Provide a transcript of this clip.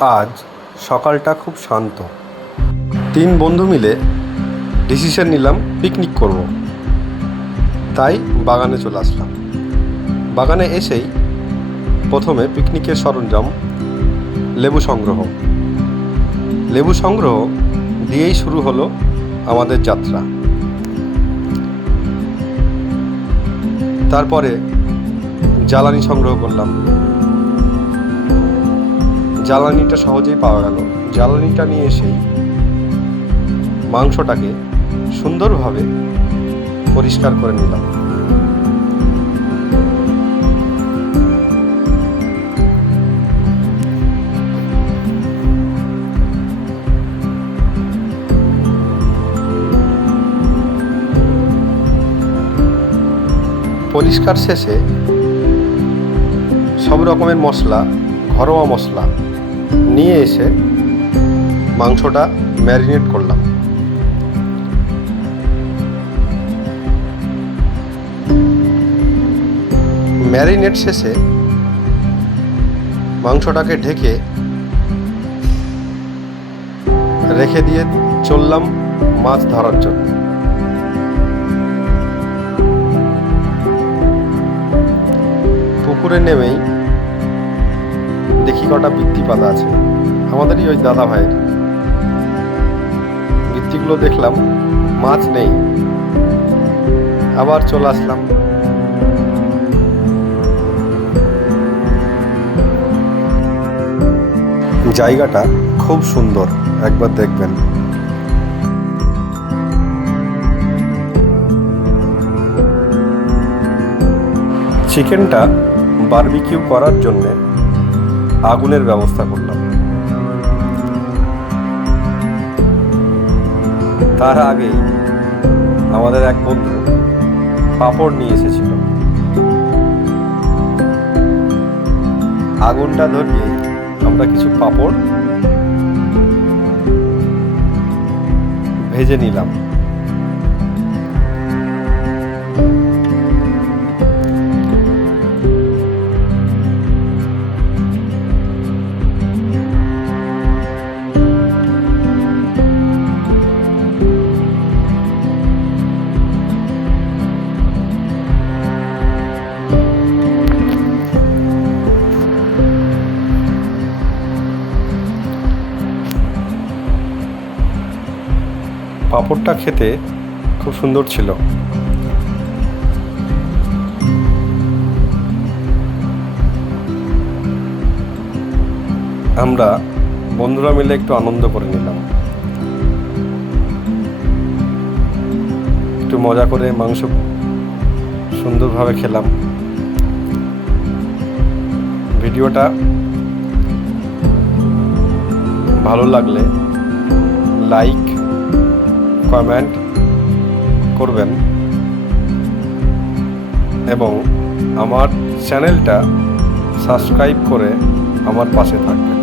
আজ সকালটা খুব শান্ত। 3 বন্ধু মিলে ডিসিশন নিলাম পিকনিক করব। তাই বাগানে চলে আসলাম। বাগানে এসেই প্রথমে পিকনিকের সরঞ্জাম লেবু সংগ্রহ দিয়েই শুরু হলো আমাদের যাত্রা। তারপরে জ্বালানি সংগ্রহ করলাম। জ্বালানিটা সহজেই পাওয়া গেল। জ্বালানিটা নিয়ে এসেই মাংসটাকে সুন্দরভাবে পরিষ্কার করে নিলাম। পরিষ্কার শেষে সব রকমের মশলা, ঘরোয়া মশলা নিয়ে এসে মাংসটা ম্যারিনেট করলাম। ম্যারিনেট শেষে মাংসটাকে ঢেকে রেখে দিয়ে চললাম মাছ ধরার জন্য। পুকুরে নেমেই দেখি কটা বৃত্তি পাতা আছে, আমাদেরই ওই দাদা ভাইয়ের। বৃত্তিগুলো দেখলাম, মাছ নেই। আবার চলে আসলাম। জায়গাটা খুব সুন্দর, একবার দেখবেন। চিকেনটা বারবিকিউ করার জন্যে আগুনের ব্যবস্থা করলাম। তার আগেই আমাদের এক বন্ধু পাঁপড় নিয়ে এসেছিল। আগুনটা ধরিয়ে আমরা কিছু পাঁপড় ভেজে নিলাম। পাঁপড়টা খেতে খুব সুন্দর ছিল। আমরা বন্ধুরা মিলে একটু আনন্দ করে নিলাম, একটু মজা করে মাংস সুন্দরভাবে খেলাম। ভিডিওটা ভালো লাগলে লাইক, কমেন্ট করবেন এবং আমার চ্যানেলটা সাবস্ক্রাইব করে আমার পাশে থাকবেন।